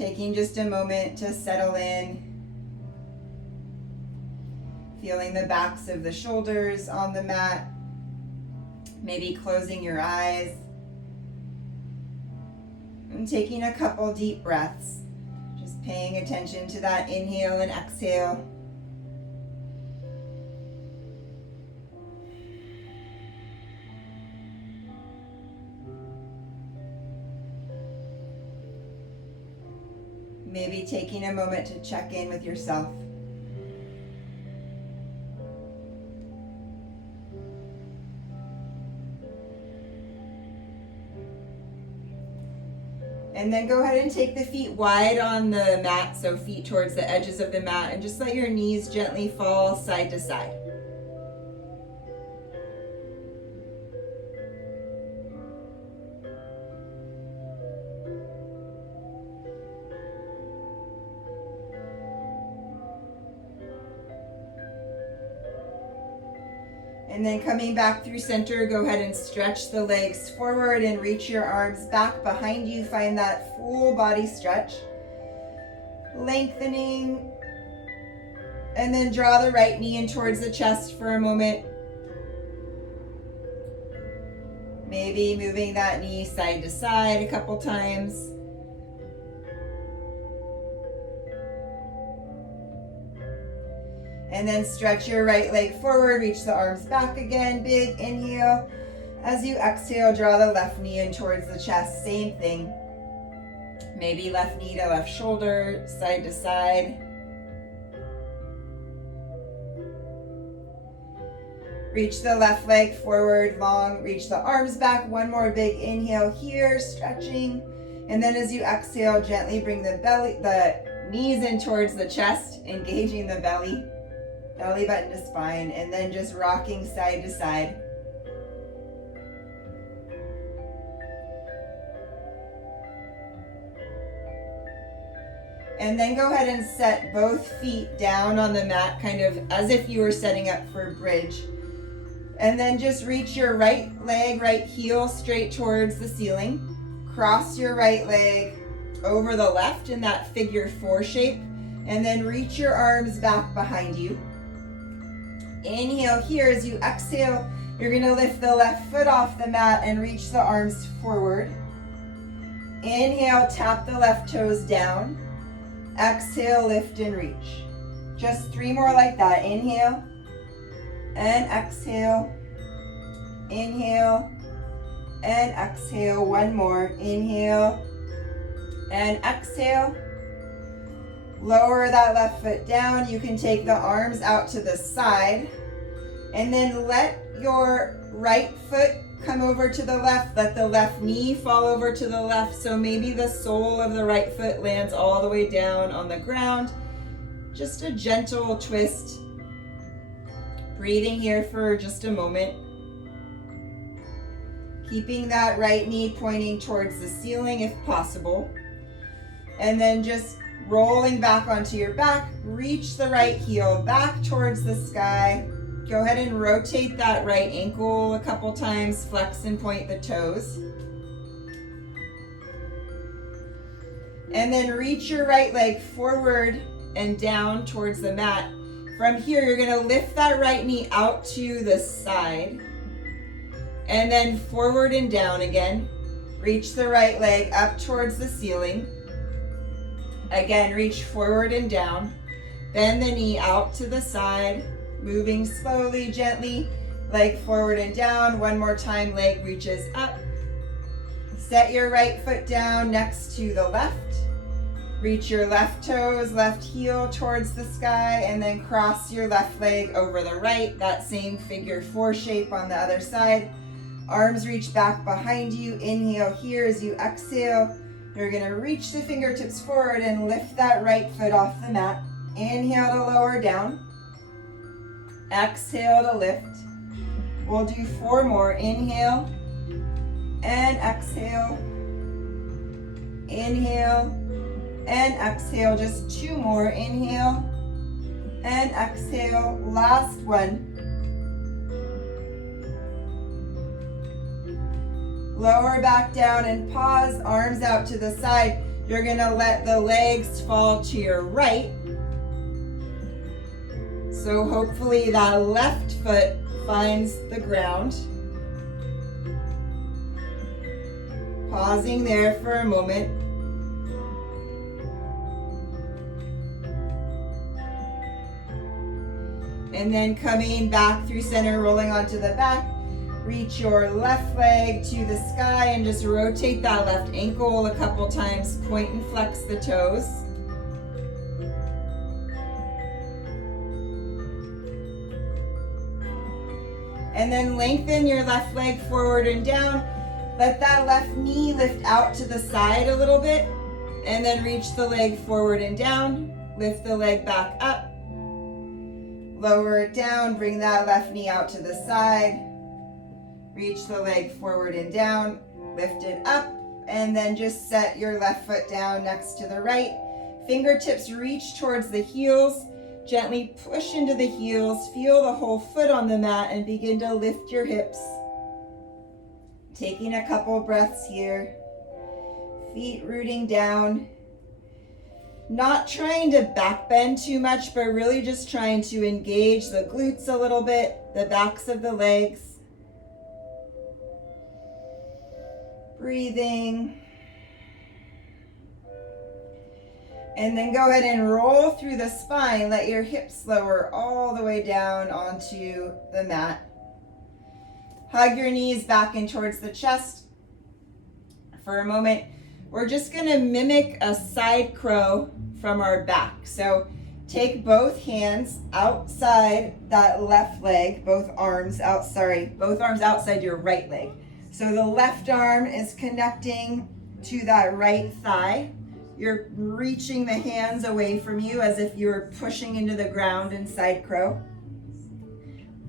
Taking just a moment to settle in. Feeling the backs of the shoulders on the mat. Maybe closing your eyes. And taking a couple deep breaths. Just paying attention to that inhale and exhale. Maybe taking a moment to check in with yourself. And then go ahead and take the feet wide on the mat, so feet towards the edges of the mat, and just let your knees gently fall side to side. And then coming back through center, go ahead and stretch the legs forward and reach your arms back behind you. Find that full body stretch. Lengthening. And then draw the right knee in towards the chest for a moment. Maybe moving that knee side to side a couple times. And then stretch your right leg forward, reach the arms back again, big inhale. As you exhale, draw the left knee in towards the chest, same thing. Maybe left knee to left shoulder, side to side. Reach the left leg forward, long, reach the arms back, one more big inhale here, stretching. And then as you exhale, gently bring the knees in towards the chest, engaging the belly button to spine, and then just rocking side to side. And then go ahead and set both feet down on the mat, kind of as if you were setting up for a bridge. And then just reach your right leg, right heel straight towards the ceiling. Cross your right leg over the left in that figure 4 shape. And then reach your arms back behind you. Inhale here. As you exhale, you're going to lift the left foot off the mat and reach the arms forward. Inhale, tap the left toes down. Exhale, lift and reach. Just 3 more like that. Inhale and exhale. Inhale and exhale. 1 more. Inhale and exhale. Lower that left foot down. You can take the arms out to the side and then let your right foot come over to the left. Let the left knee fall over to the left. So maybe the sole of the right foot lands all the way down on the ground. Just a gentle twist. Breathing here for just a moment. Keeping that right knee pointing towards the ceiling if possible. And then just rolling back onto your back, reach the right heel back towards the sky. Go ahead and rotate that right ankle a couple times, flex and point the toes. And then reach your right leg forward and down towards the mat. From here, you're gonna lift that right knee out to the side. And then forward and down again. Reach the right leg up towards the ceiling. Again, reach forward and down. Bend the knee out to the side, moving slowly, gently, leg forward and down. 1 more time, leg reaches up. Set your right foot down next to the left. Reach your left toes, left heel towards the sky, and then cross your left leg over the right. That same figure 4 shape on the other side. Arms reach back behind you. Inhale here. As you exhale, you're going to reach the fingertips forward and lift that right foot off the mat. Inhale to lower down. Exhale to lift. We'll do 4 more. Inhale and exhale. Inhale and exhale. Just 2 more. Inhale and exhale. Last one. Lower back down and pause, arms out to the side. You're gonna let the legs fall to your right. So hopefully that left foot finds the ground. Pausing there for a moment. And then coming back through center, rolling onto the back. Reach your left leg to the sky and just rotate that left ankle a couple times. Point and flex the toes. And then lengthen your left leg forward and down. Let that left knee lift out to the side a little bit. And then reach the leg forward and down. Lift the leg back up. Lower it down. Bring that left knee out to the side. Reach the leg forward and down. Lift it up. And then just set your left foot down next to the right. Fingertips reach towards the heels. Gently push into the heels. Feel the whole foot on the mat and begin to lift your hips. Taking a couple breaths here. Feet rooting down. Not trying to back bend too much, but really just trying to engage the glutes a little bit, the backs of the legs. Breathing. And then go ahead and roll through the spine. Let your hips lower all the way down onto the mat. Hug your knees back in towards the chest. For a moment, we're just going to mimic a side crow from our back. So take both hands outside that left leg, both arms outside your right leg. So the left arm is connecting to that right thigh. You're reaching the hands away from you as if you were pushing into the ground in side crow.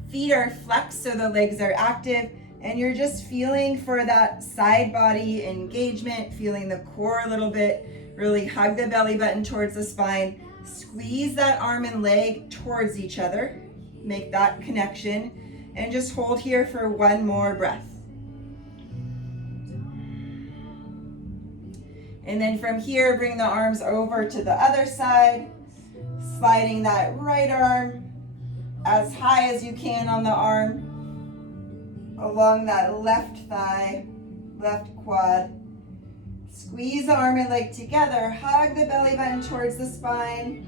Feet are flexed so the legs are active, and you're just feeling for that side body engagement, feeling the core a little bit. Really hug the belly button towards the spine. Squeeze that arm and leg towards each other. Make that connection, and just hold here for one more breath. And then from here, bring the arms over to the other side, sliding that right arm as high as you can on the arm, along that left thigh, left quad. Squeeze the arm and leg together, hug the belly button towards the spine.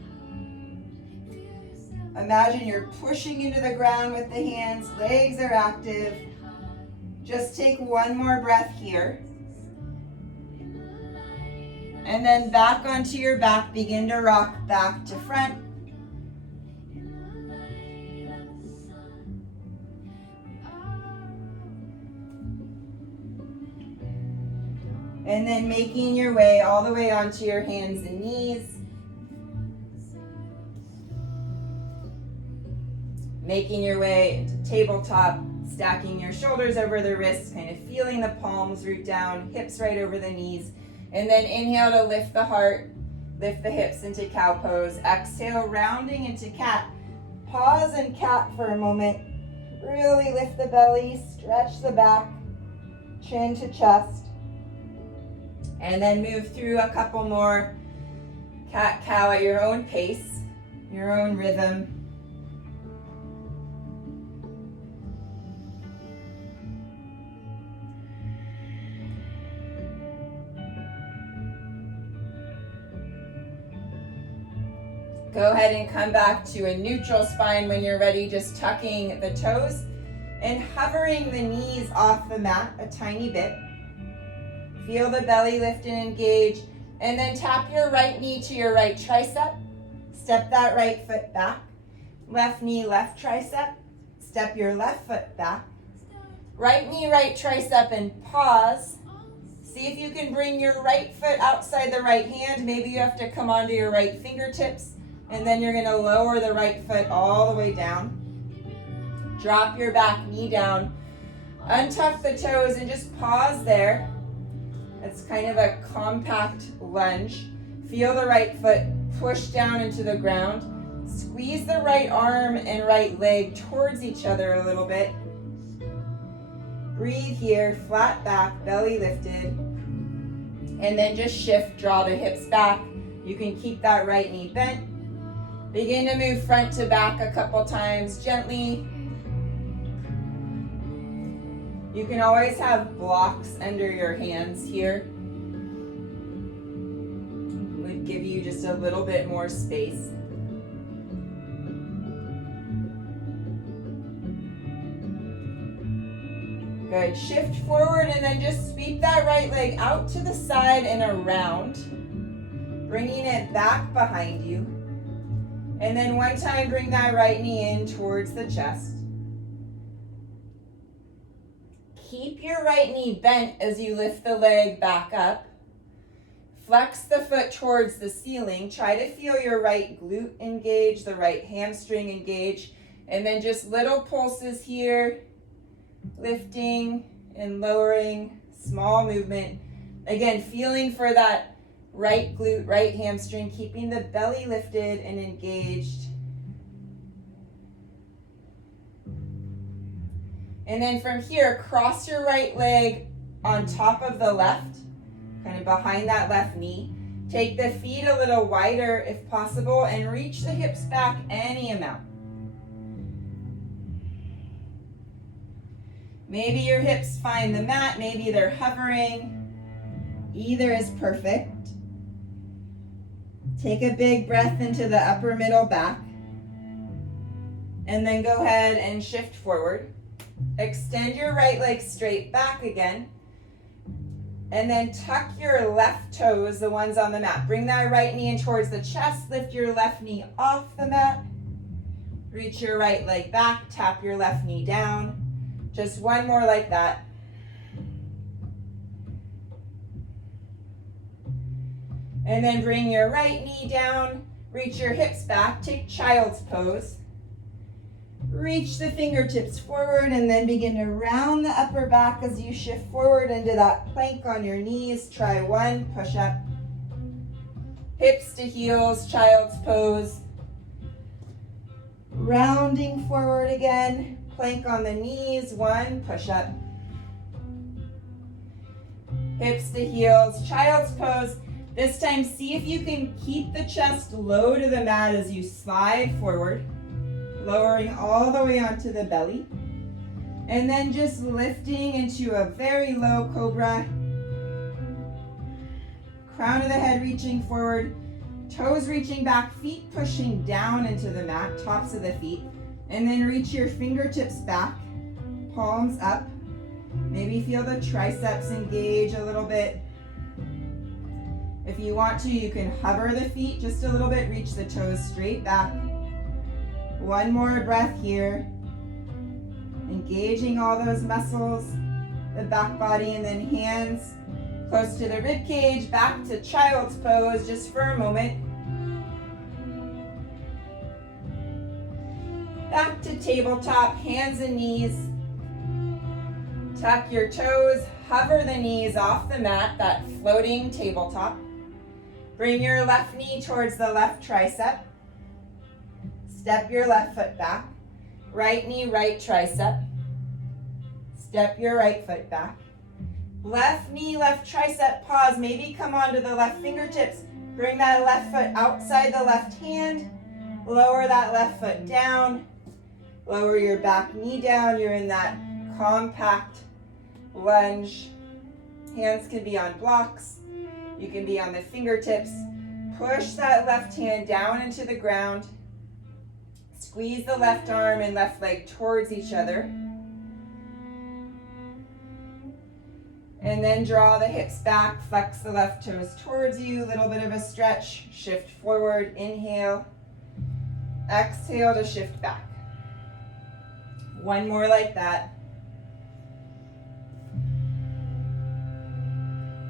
Imagine you're pushing into the ground with the hands, legs are active. Just take one more breath here. And then back onto your back, begin to rock back to front. And then making your way all the way onto your hands and knees. Making your way into tabletop, stacking your shoulders over the wrists, kind of feeling the palms root down, hips right over the knees. And then inhale to lift the heart, lift the hips into cow pose. Exhale, rounding into cat. Pause in cat for a moment. Really lift the belly, stretch the back, chin to chest. And then move through a couple more cat-cow at your own pace, your own rhythm. Go ahead and come back to a neutral spine when you're ready, just tucking the toes and hovering the knees off the mat a tiny bit. Feel the belly lift and engage, and then tap your right knee to your right tricep. Step that right foot back. Left knee, left tricep. Step your left foot back. Right knee, right tricep, and pause. See if you can bring your right foot outside the right hand. Maybe you have to come onto your right fingertips. And then you're going to lower the right foot all the way down. Drop your back knee down. Untuck the toes and just pause there. It's kind of a compact lunge. Feel the right foot push down into the ground. Squeeze the right arm and right leg towards each other a little bit. Breathe here, flat back, belly lifted. And then just shift, draw the hips back. You can keep that right knee bent. Begin to move front to back a couple times gently. You can always have blocks under your hands here. Would give you just a little bit more space. Good. Shift forward and then just sweep that right leg out to the side and around, bringing it back behind you. And then one time, bring that right knee in towards the chest. Keep your right knee bent as you lift the leg back up. Flex the foot towards the ceiling. Try to feel your right glute engage, the right hamstring engage. And then just little pulses here. Lifting and lowering, small movement. Again, feeling for that right glute, right hamstring, keeping the belly lifted and engaged. And then from here, cross your right leg on top of the left, kind of behind that left knee. Take the feet a little wider if possible and reach the hips back any amount. Maybe your hips find the mat, maybe they're hovering. Either is perfect. Take a big breath into the upper middle back. And then go ahead and shift forward. Extend your right leg straight back again. And then tuck your left toes, the ones on the mat. Bring that right knee in towards the chest. Lift your left knee off the mat. Reach your right leg back. Tap your left knee down. Just one more like that. And then bring your right knee down, reach your hips back, take child's pose. Reach the fingertips forward and then begin to round the upper back as you shift forward into that plank on your knees. Try one, push up. Hips to heels, child's pose. Rounding forward again. Plank on the knees, one, push up. Hips to heels, child's pose. This time, see if you can keep the chest low to the mat as you slide forward, lowering all the way onto the belly. And then just lifting into a very low cobra. Crown of the head reaching forward, toes reaching back, feet pushing down into the mat, tops of the feet. And then reach your fingertips back, palms up. Maybe feel the triceps engage a little bit. If you want to, you can hover the feet just a little bit, reach the toes straight back. One more breath here. Engaging all those muscles, the back body, and then hands close to the rib cage, back to child's pose just for a moment. Back to tabletop, hands and knees. Tuck your toes, hover the knees off the mat, that floating tabletop. Bring your left knee towards the left tricep. Step your left foot back. Right knee, right tricep. Step your right foot back. Left knee, left tricep, pause. Maybe come onto the left fingertips. Bring that left foot outside the left hand. Lower that left foot down. Lower your back knee down. You're in that compact lunge. Hands can be on blocks. You can be on the fingertips. Push that left hand down into the ground. Squeeze the left arm and left leg towards each other. And then draw the hips back. Flex the left toes towards you. A little bit of a stretch. Shift forward. Inhale. Exhale to shift back. One more like that.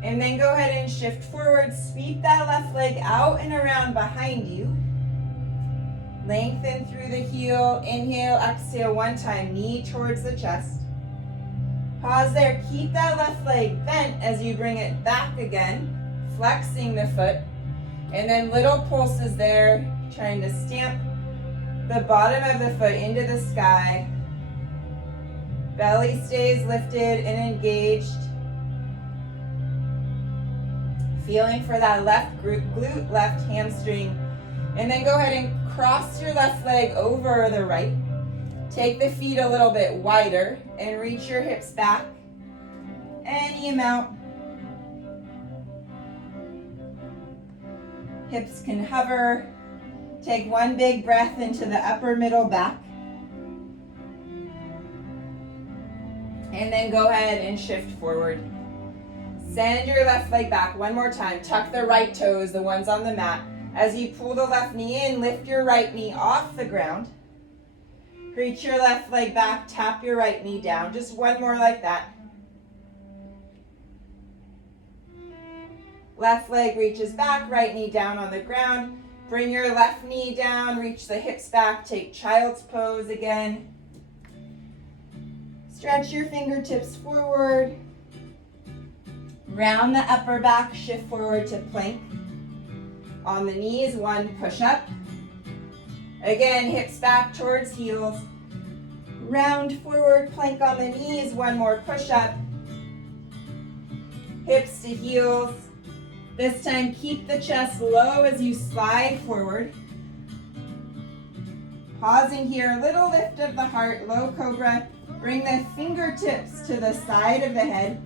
And then go ahead and shift forward. Sweep that left leg out and around behind you. Lengthen through the heel. Inhale, exhale one time. Knee towards the chest. Pause there. Keep that left leg bent as you bring it back again. Flexing the foot. And then little pulses there. Trying to stamp the bottom of the foot into the sky. Belly stays lifted and engaged. Feeling for that left glute, left hamstring. And then go ahead and cross your left leg over the right. Take the feet a little bit wider and reach your hips back. Any amount. Hips can hover. Take one big breath into the upper middle back. And then go ahead and shift forward. Send your left leg back one more time. Tuck the right toes, the ones on the mat. As you pull the left knee in, lift your right knee off the ground. Reach your left leg back, tap your right knee down. Just one more like that. Left leg reaches back, right knee down on the ground. Bring your left knee down, reach the hips back, take child's pose again. Stretch your fingertips forward. Round the upper back, shift forward to plank. On the knees, one push up. Again, hips back towards heels. Round forward, plank on the knees, one more push up. Hips to heels. This time, keep the chest low as you slide forward. Pausing here, little lift of the heart, low cobra. Bring the fingertips to the side of the head.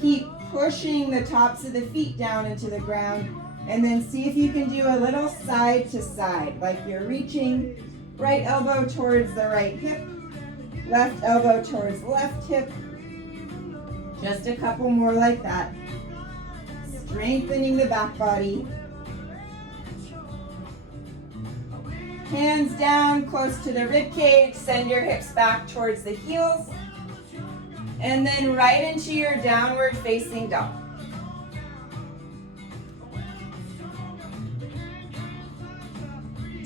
Keep pushing the tops of the feet down into the ground. And then see if you can do a little side to side, like you're reaching right elbow towards the right hip, left elbow towards left hip. Just a couple more like that. Strengthening the back body. Hands down, close to the rib cage. Send your hips back towards the heels. And then right into your downward facing dog.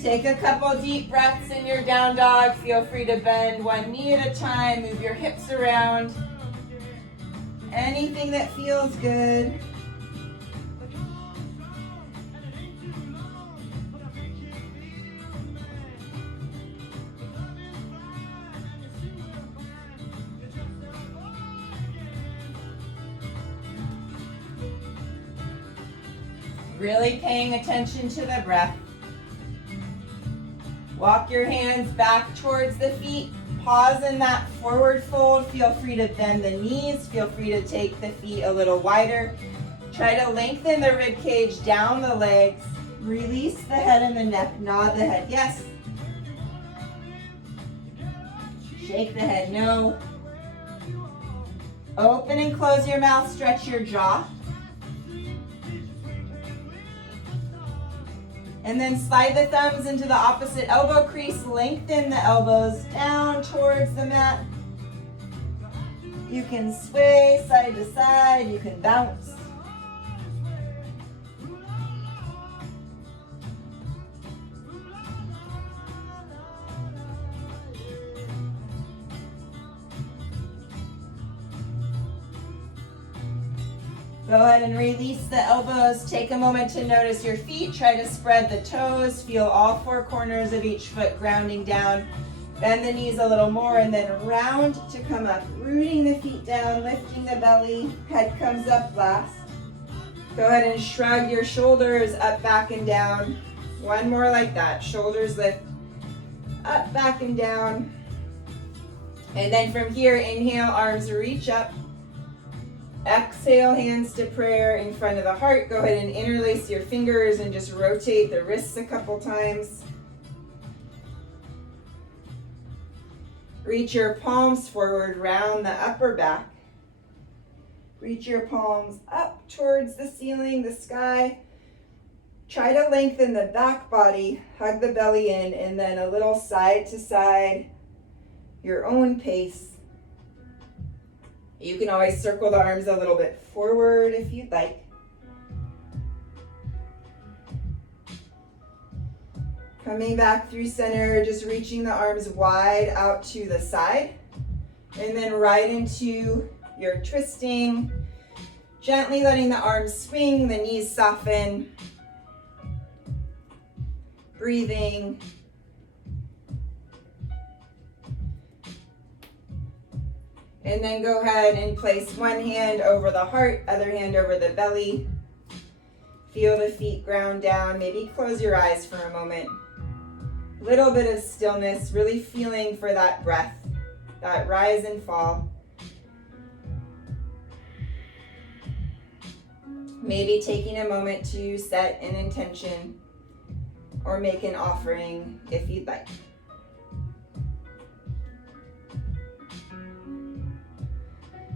Take a couple deep breaths in your down dog. Feel free to bend one knee at a time. Move your hips around. Anything that feels good. Really paying attention to the breath. Walk your hands back towards the feet. Pause in that forward fold. Feel free to bend the knees. Feel free to take the feet a little wider. Try to lengthen the rib cage down the legs. Release the head and the neck. Nod the head yes. Shake the head no. Open and close your mouth. Stretch your jaw. And then slide the thumbs into the opposite elbow crease. Lengthen the elbows down towards the mat. You can sway side to side. You can bounce. Go ahead and release the elbows. Take a moment to notice your feet. Try to spread the toes. Feel all four corners of each foot grounding down. Bend the knees a little more and then round to come up. Rooting the feet down, lifting the belly. Head comes up last. Go ahead and shrug your shoulders up, back, and down. One more like that. Shoulders lift up, back, and down. And then from here, inhale, arms reach up. Exhale, hands to prayer in front of the heart. Go ahead and interlace your fingers and just rotate the wrists a couple times. Reach your palms forward, round the upper back. Reach your palms up towards the ceiling, the sky. Try to lengthen the back body, hug the belly in, and then a little side to side, your own pace. You can always circle the arms a little bit forward if you'd like. Coming back through center, just reaching the arms wide out to the side. And then right into your twisting. Gently letting the arms swing, the knees soften. Breathing. And then go ahead and place one hand over the heart, other hand over the belly. Feel the feet ground down. Maybe close your eyes for a moment. Little bit of stillness, really feeling for that breath, that rise and fall. Maybe taking a moment to set an intention or make an offering if you'd like.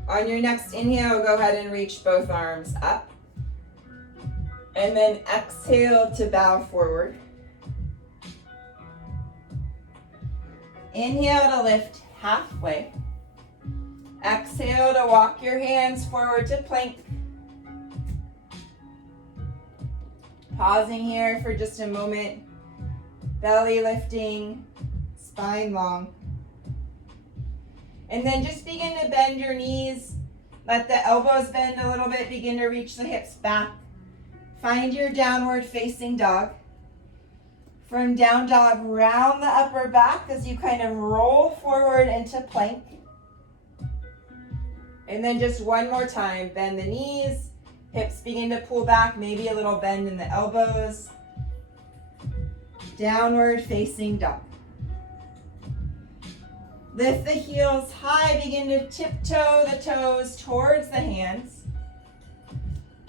On your next inhale, go ahead and reach both arms up. And then exhale to bow forward. Inhale to lift halfway. Exhale to walk your hands forward to plank. Pausing here for just a moment. Belly lifting, spine long. And then just begin to bend your knees. Let the elbows bend a little bit. Begin to reach the hips back. Find your downward facing dog. From down dog, round the upper back as you kind of roll forward into plank. And then just one more time, bend the knees, hips begin to pull back, maybe a little bend in the elbows. Downward facing dog. Lift the heels high, begin to tiptoe the toes towards the hands.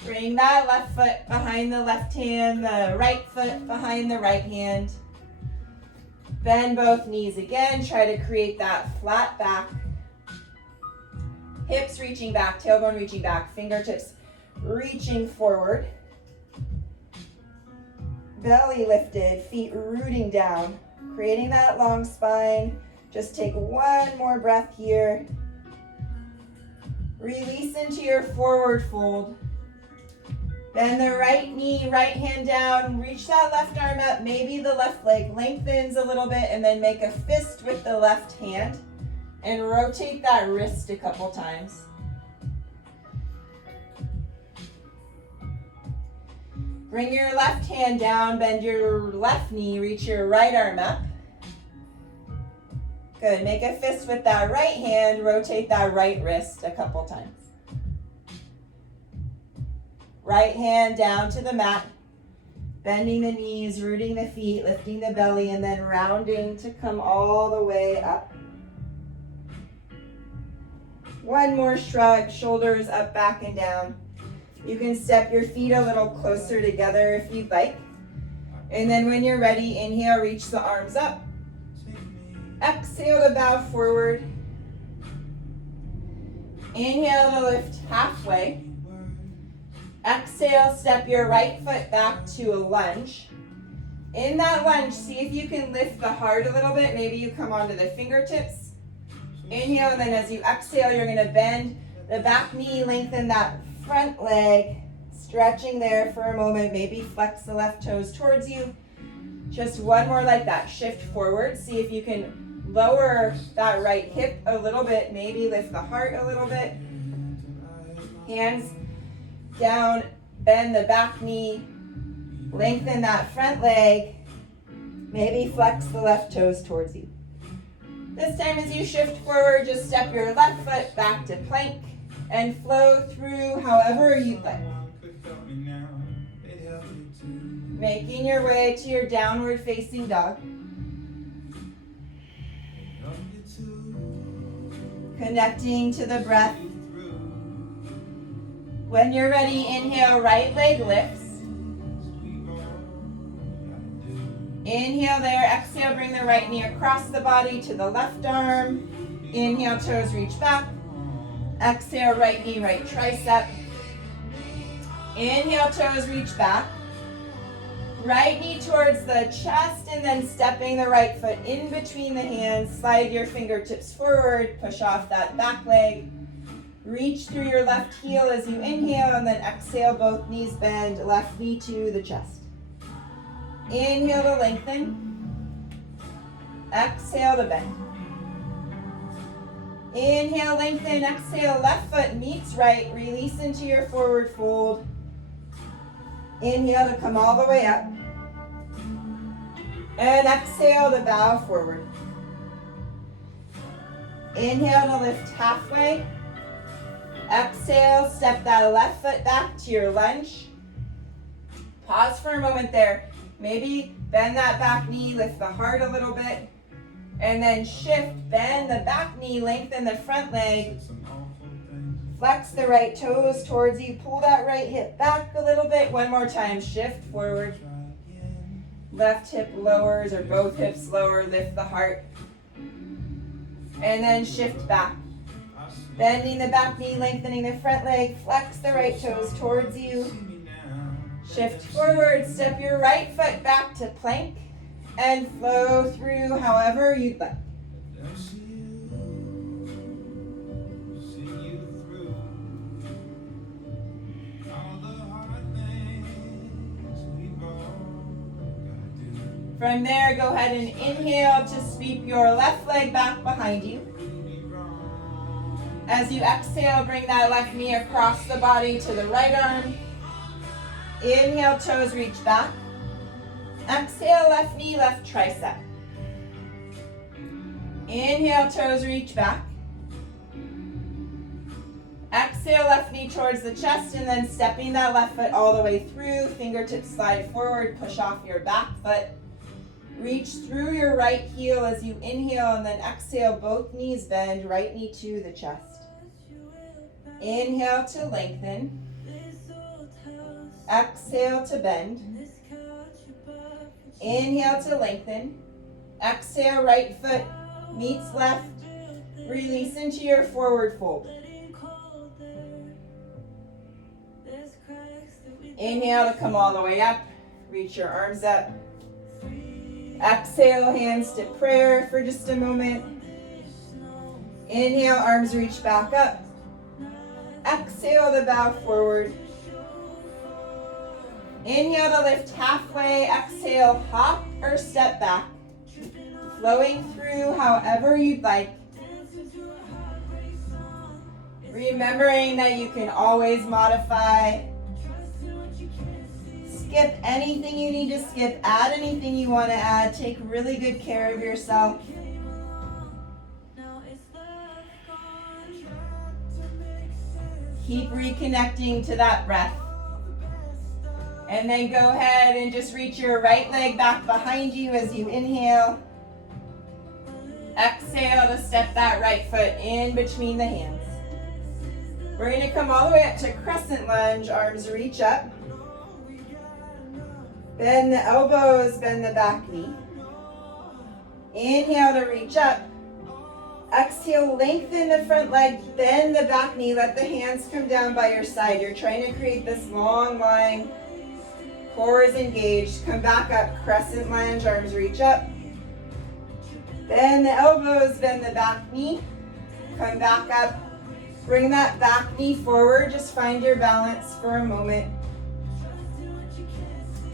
Bring that left foot behind the left hand, the right foot behind the right hand. Bend both knees again. Try to create that flat back. Hips reaching back, tailbone reaching back, fingertips reaching forward. Belly lifted, feet rooting down, creating that long spine. Just take one more breath here. Release into your forward fold. Bend the right knee, right hand down, reach that left arm up, maybe the left leg lengthens a little bit, and then make a fist with the left hand and rotate that wrist a couple times. Bring your left hand down, bend your left knee, reach your right arm up. Good, make a fist with that right hand, rotate that right wrist a couple times. Right hand down to the mat, bending the knees, rooting the feet, lifting the belly, and then rounding to come all the way up. One more shrug, shoulders up, back, and down. You can step your feet a little closer together if you'd like. And then when you're ready, inhale, reach the arms up. Exhale to bow forward. Inhale to lift halfway. Exhale, step your right foot back to a lunge. In that lunge, see if you can lift the heart a little bit. Maybe you come onto the fingertips. Inhale, and then as you exhale, you're going to bend the back knee, lengthen that front leg, stretching there for a moment. Maybe flex the left toes towards you. Just one more like that. Shift forward. See if you can lower that right hip a little bit. Maybe lift the heart a little bit. Hands down, bend the back knee, lengthen that front leg, maybe flex the left toes towards you. This time as you shift forward, just step your left foot back to plank and flow through however you'd like. Making your way to your downward facing dog. Connecting to the breath. When you're ready, inhale, right leg lifts. Inhale there, exhale, bring the right knee across the body to the left arm. Inhale, toes reach back. Exhale, right knee, right tricep. Inhale, toes reach back. Right knee towards the chest and then stepping the right foot in between the hands. Slide your fingertips forward, push off that back leg. Reach through your left heel as you inhale and then exhale, both knees bend, left knee to the chest. Inhale to lengthen. Exhale to bend. Inhale, lengthen, exhale, left foot meets right, release into your forward fold. Inhale to come all the way up. And exhale to bow forward. Inhale to lift halfway. Exhale, step that left foot back to your lunge. Pause for a moment there. Maybe bend that back knee, lift the heart a little bit, and then shift, bend the back knee, lengthen the front leg, flex the right toes towards you, pull that right hip back a little bit. One more time, shift forward. Left hip lowers or both hips lower, lift the heart. And then shift back. Bending the back knee, lengthening the front leg, flex the right toes towards you. Shift forward, step your right foot back to plank and flow through however you'd like. From there, go ahead and inhale to sweep your left leg back behind you. As you exhale, bring that left knee across the body to the right arm. Inhale, toes reach back. Exhale, left knee, left tricep. Inhale, toes reach back. Exhale, left knee towards the chest, and then stepping that left foot all the way through. Fingertips slide forward, push off your back foot. Reach through your right heel as you inhale, and then exhale, both knees bend, right knee to the chest. Inhale to lengthen. Exhale to bend. Inhale to lengthen. Exhale, right foot meets left. Release into your forward fold. Inhale to come all the way up. Reach your arms up. Exhale, hands to prayer for just a moment. Inhale, arms reach back up. Exhale to bow forward. Inhale to lift halfway. Exhale, hop or step back. Flowing through however you'd like. Remembering that you can always modify. Skip anything you need to skip. Add anything you want to add. Take really good care of yourself. Keep reconnecting to that breath. And then go ahead and just reach your right leg back behind you as you inhale. Exhale to step that right foot in between the hands. We're going to come all the way up to crescent lunge. Arms reach up. Bend the elbows, bend the back knee. Inhale to reach up. Exhale, lengthen the front leg, bend the back knee, let the hands come down by your side. You're trying to create this long line. Core is engaged. Come back up, crescent lunge, arms reach up. Bend the elbows, bend the back knee. Come back up. Bring that back knee forward. Just find your balance for a moment.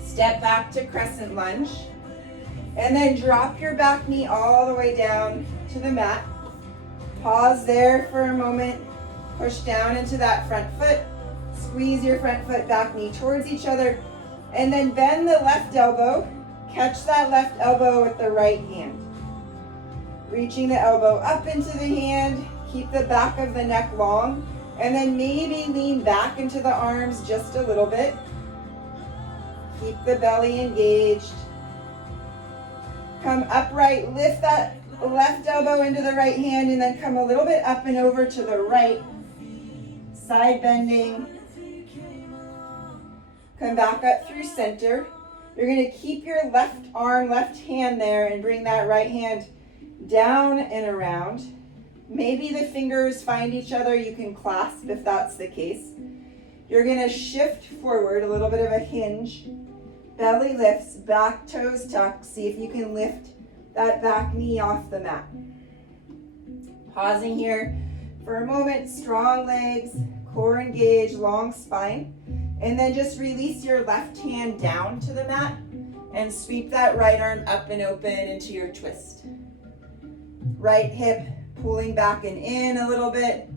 Step back to crescent lunge. And then drop your back knee all the way down to the mat. Pause there for a moment. Push down into that front foot. Squeeze your front foot, back knee towards each other. And then bend the left elbow. Catch that left elbow with the right hand. Reaching the elbow up into the hand. Keep the back of the neck long. And then maybe lean back into the arms just a little bit. Keep the belly engaged. Come upright, lift that left elbow into the right hand, and then come a little bit up and over to the right. Side bending. Come back up through center. You're going to keep your left arm, left hand there, and bring that right hand down and around. Maybe the fingers find each other. You can clasp if that's the case. You're going to shift forward, a little bit of a hinge. Belly lifts, back toes tucked. See if you can lift that back knee off the mat. Pausing here for a moment. Strong legs, core engaged, long spine. And then just release your left hand down to the mat and sweep that right arm up and open into your twist. Right hip pulling back and in a little bit.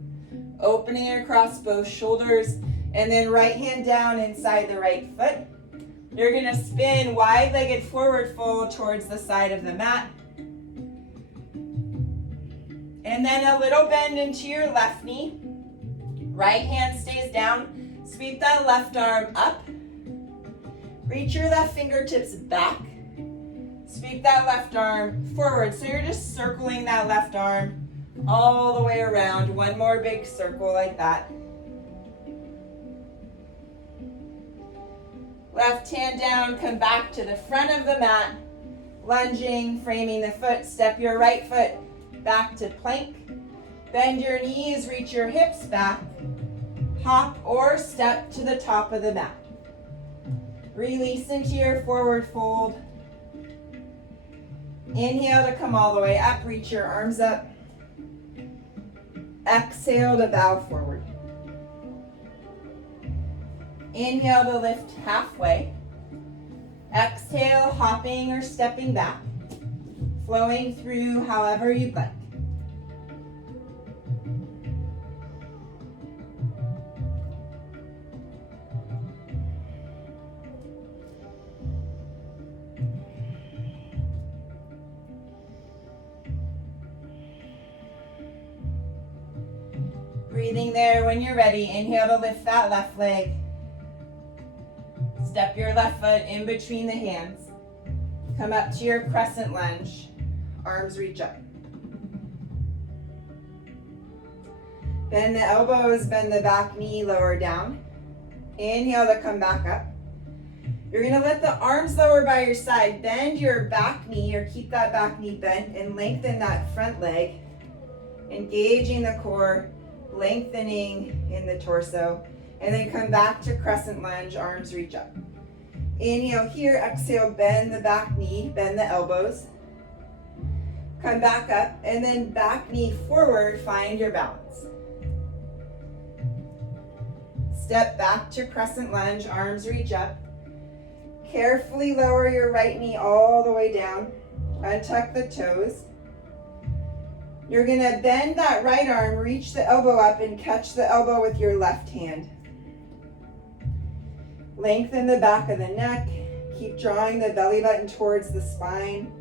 Opening across both shoulders. And then right hand down inside the right foot. You're going to spin wide-legged forward fold towards the side of the mat. And then a little bend into your left knee. Right hand stays down. Sweep that left arm up. Reach your left fingertips back. Sweep that left arm forward. So you're just circling that left arm all the way around. One more big circle like that. Left hand down, come back to the front of the mat. Lunging, framing the foot. Step your right foot back to plank. Bend your knees, reach your hips back. Hop or step to the top of the mat. Release into your forward fold. Inhale to come all the way up, reach your arms up. Exhale to bow forward. Inhale to lift halfway. Exhale, hopping or stepping back. Flowing through however you'd like. Breathing there. When you're ready, inhale to lift that left leg. Step your left foot in between the hands. Come up to your crescent lunge. Arms reach up. Bend the elbows, bend the back knee, lower down. Inhale to come back up. You're going to let the arms lower by your side. Bend your back knee, or keep that back knee bent, and lengthen that front leg. Engaging the core, lengthening in the torso. And then come back to crescent lunge, arms reach up. Inhale here, exhale, bend the back knee, bend the elbows. Come back up, and then back knee forward, find your balance. Step back to crescent lunge, arms reach up. Carefully lower your right knee all the way down. Untuck the toes. You're gonna bend that right arm, reach the elbow up, and catch the elbow with your left hand. Lengthen the back of the neck. Keep drawing the belly button towards the spine.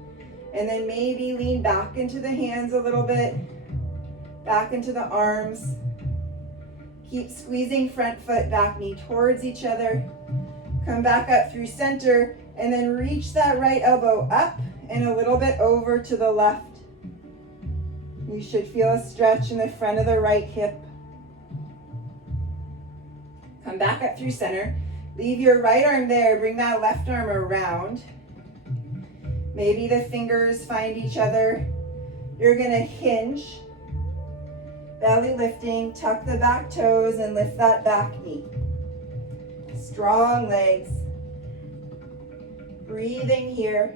And then maybe lean back into the hands a little bit. Back into the arms. Keep squeezing front foot, back knee towards each other. Come back up through center, and then reach that right elbow up and a little bit over to the left. You should feel a stretch in the front of the right hip. Come back up through center. Leave your right arm there. Bring that left arm around. Maybe the fingers find each other. You're going to hinge. Belly lifting. Tuck the back toes and lift that back knee. Strong legs. Breathing here.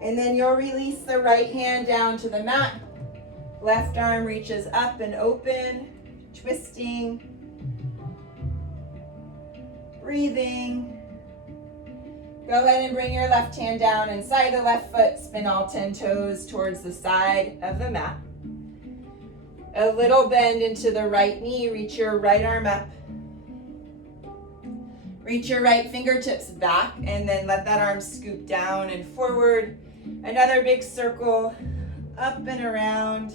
And then you'll release the right hand down to the mat. Left arm reaches up and open, twisting, breathing. Go ahead and bring your left hand down inside the left foot. Spin all 10 toes towards the side of the mat. A little bend into the right knee. Reach your right arm up. Reach your right fingertips back, and then let that arm scoop down and forward. Another big circle, up and around.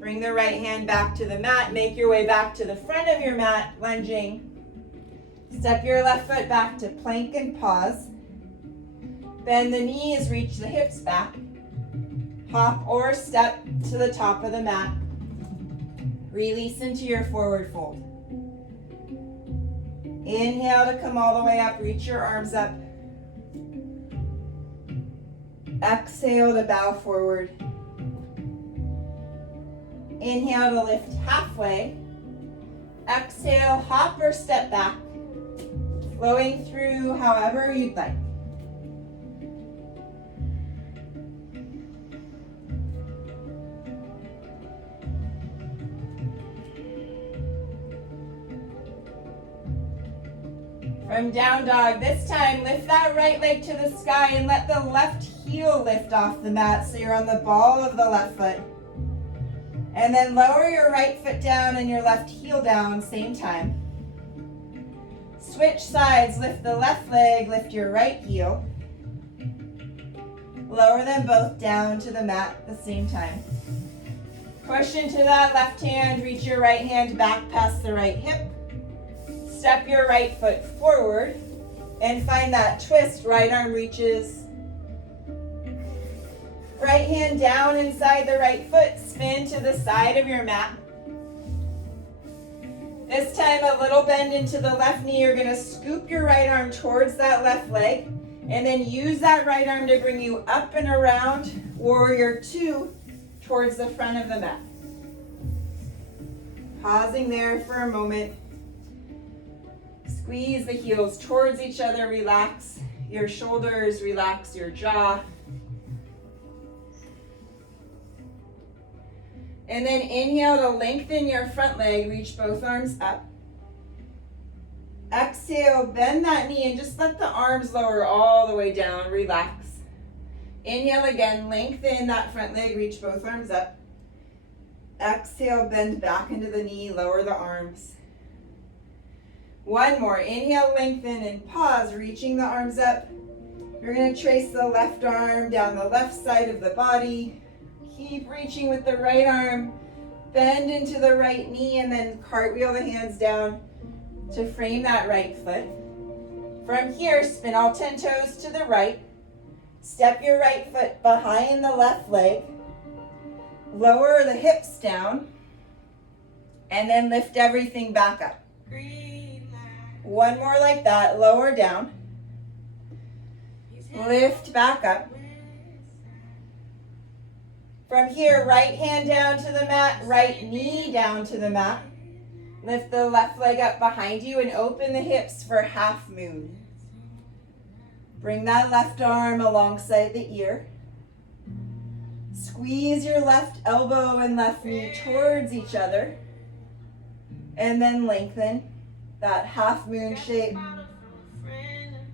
Bring the right hand back to the mat. Make your way back to the front of your mat, lunging. Step your left foot back to plank and pause. Bend the knees, reach the hips back. Hop or step to the top of the mat. Release into your forward fold. Inhale to come all the way up, reach your arms up. Exhale to bow forward. Inhale to lift halfway. Exhale, hop or step back. Flowing through however you'd like. From down dog, this time lift that right leg to the sky and let the left heel lift off the mat so you're on the ball of the left foot. And then lower your right foot down and your left heel down, same time. Switch sides, lift the left leg, lift your right heel. Lower them both down to the mat at the same time. Push into that left hand, reach your right hand back past the right hip. Step your right foot forward and find that twist. Right arm reaches. Right hand down inside the right foot. Spin to the side of your mat. This time a little bend into the left knee. You're going to scoop your right arm towards that left leg and then use that right arm to bring you up and around warrior two towards the front of the mat. Pausing there for a moment. Squeeze the heels towards each other. Relax your shoulders, relax your jaw. And then inhale to lengthen your front leg, reach both arms up. Exhale, bend that knee and just let the arms lower all the way down, relax. Inhale again, lengthen that front leg, reach both arms up. Exhale, bend back into the knee, lower the arms. One more, inhale, lengthen and pause, reaching the arms up. You're gonna trace the left arm down the left side of the body. Keep reaching with the right arm, bend into the right knee and then cartwheel the hands down to frame that right foot. From here, spin all 10 toes to the right. Step your right foot behind the left leg. Lower the hips down and then lift everything back up. One more like that, lower down. Lift back up. From here, right hand down to the mat, right knee down to the mat. Lift the left leg up behind you and open the hips for half moon. Bring that left arm alongside the ear. Squeeze your left elbow and left knee towards each other. And then lengthen that half moon shape.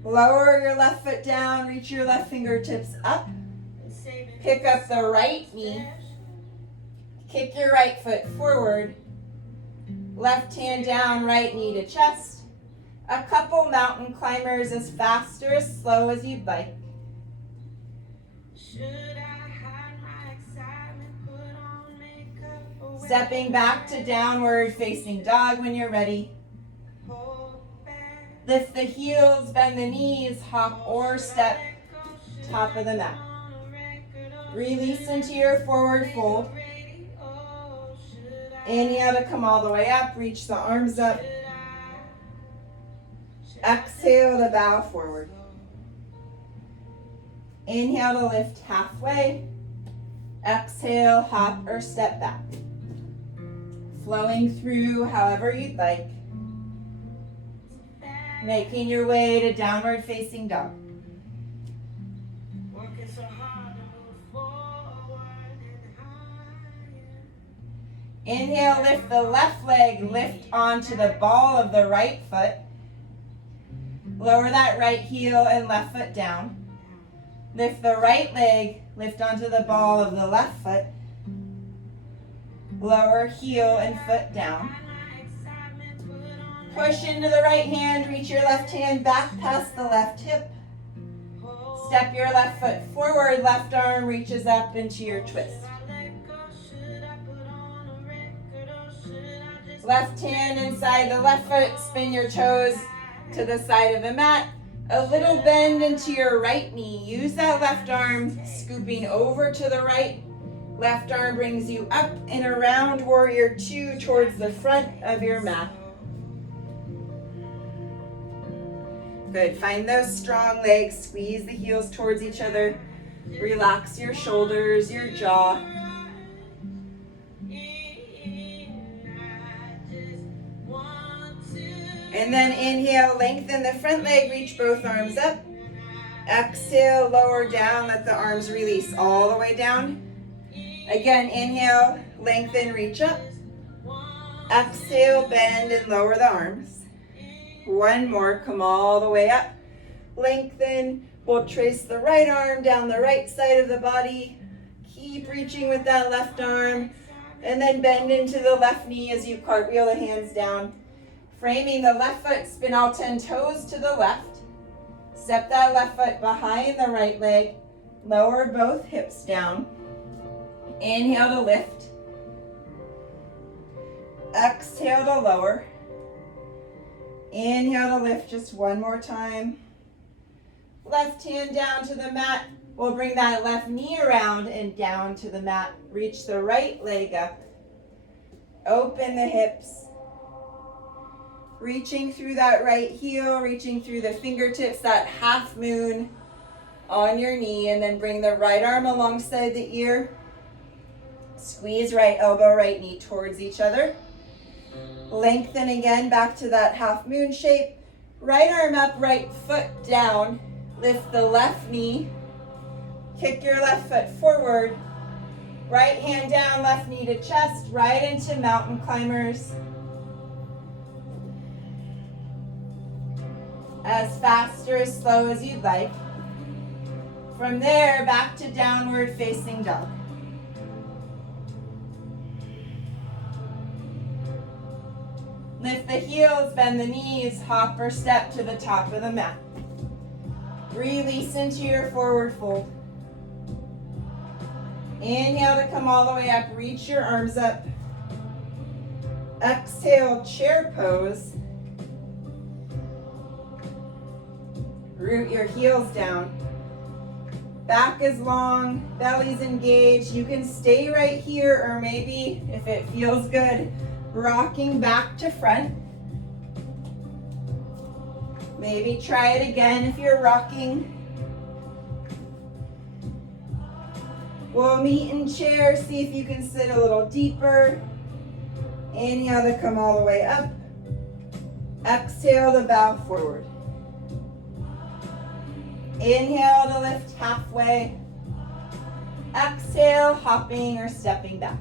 Lower your left foot down, reach your left fingertips up. Pick up the right knee, kick your right foot forward, left hand down, right knee to chest. A couple mountain climbers as fast or as slow as you'd like. Stepping back to downward facing dog when you're ready. Lift the heels, bend the knees, hop or step, top of the mat. Release into your forward fold. Inhale to come all the way up, reach the arms up. Exhale to bow forward. Inhale to lift halfway. Exhale, hop or step back. Flowing through however you'd like. Making your way to downward facing dog. Inhale, lift the left leg, lift onto the ball of the right foot. Lower that right heel and left foot down. Lift the right leg, lift onto the ball of the left foot. Lower heel and foot down. Push into the right hand, reach your left hand back past the left hip. Step your left foot forward, left arm reaches up into your twist. Left hand inside the left foot, spin your toes to the side of the mat. A little bend into your right knee. Use that left arm, scooping over to the right. Left arm brings you up and around warrior two towards the front of your mat. Good, find those strong legs, squeeze the heels towards each other. Relax your shoulders, your jaw. And then inhale, lengthen the front leg, reach both arms up. Exhale, lower down, let the arms release all the way down. Again, inhale, lengthen, reach up. Exhale, bend and lower the arms. One more, come all the way up. Lengthen, we'll trace the right arm down the right side of the body. Keep reaching with that left arm. And then bend into the left knee as you cartwheel the hands down. Framing the left foot, spin all 10 toes to the left. Step that left foot behind the right leg. Lower both hips down. Inhale to lift. Exhale to lower. Inhale to lift just one more time. Left hand down to the mat. We'll bring that left knee around and down to the mat. Reach the right leg up. Open the hips. Reaching through that right heel, reaching through the fingertips, that half moon on your knee, and then bring the right arm alongside the ear. Squeeze right elbow, right knee towards each other. Lengthen again back to that half moon shape. Right arm up, right foot down. Lift the left knee. Kick your left foot forward. Right hand down, left knee to chest, right into mountain climbers. As fast or as slow as you'd like. From there, back to downward facing dog. Lift the heels, bend the knees, hop or step to the top of the mat. Release into your forward fold. Inhale to come all the way up, reach your arms up. Exhale, chair pose. Root your heels down. Back is long, belly's engaged. You can stay right here, or maybe, if it feels good, rocking back to front. Maybe try it again if you're rocking. We'll meet in chair, see if you can sit a little deeper. Inhale to come all the way up. Exhale to bow forward. Inhale to lift halfway. Exhale, hopping or stepping back.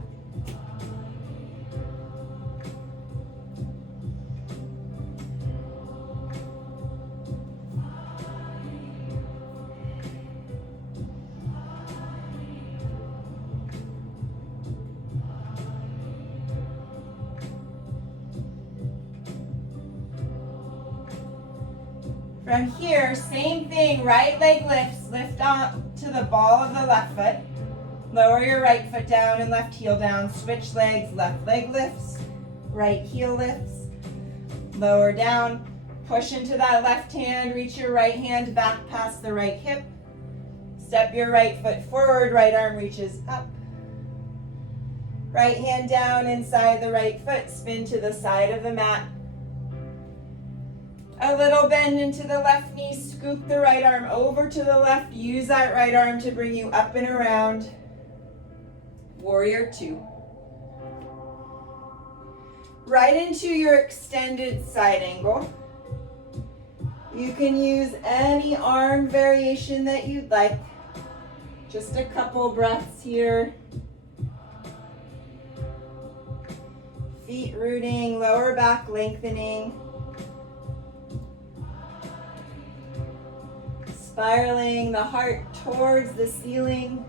From here, same thing, right leg lifts, lift on to the ball of the left foot. Lower your right foot down and left heel down. Switch legs, left leg lifts, right heel lifts. Lower down, push into that left hand, reach your right hand back past the right hip. Step your right foot forward, right arm reaches up. Right hand down inside the right foot, spin to the side of the mat. A little bend into the left knee, scoop the right arm over to the left. Use that right arm to bring you up and around. Warrior two. Right into your extended side angle. You can use any arm variation that you'd like. Just a couple breaths here. Feet rooting, lower back lengthening. Spiraling the heart towards the ceiling.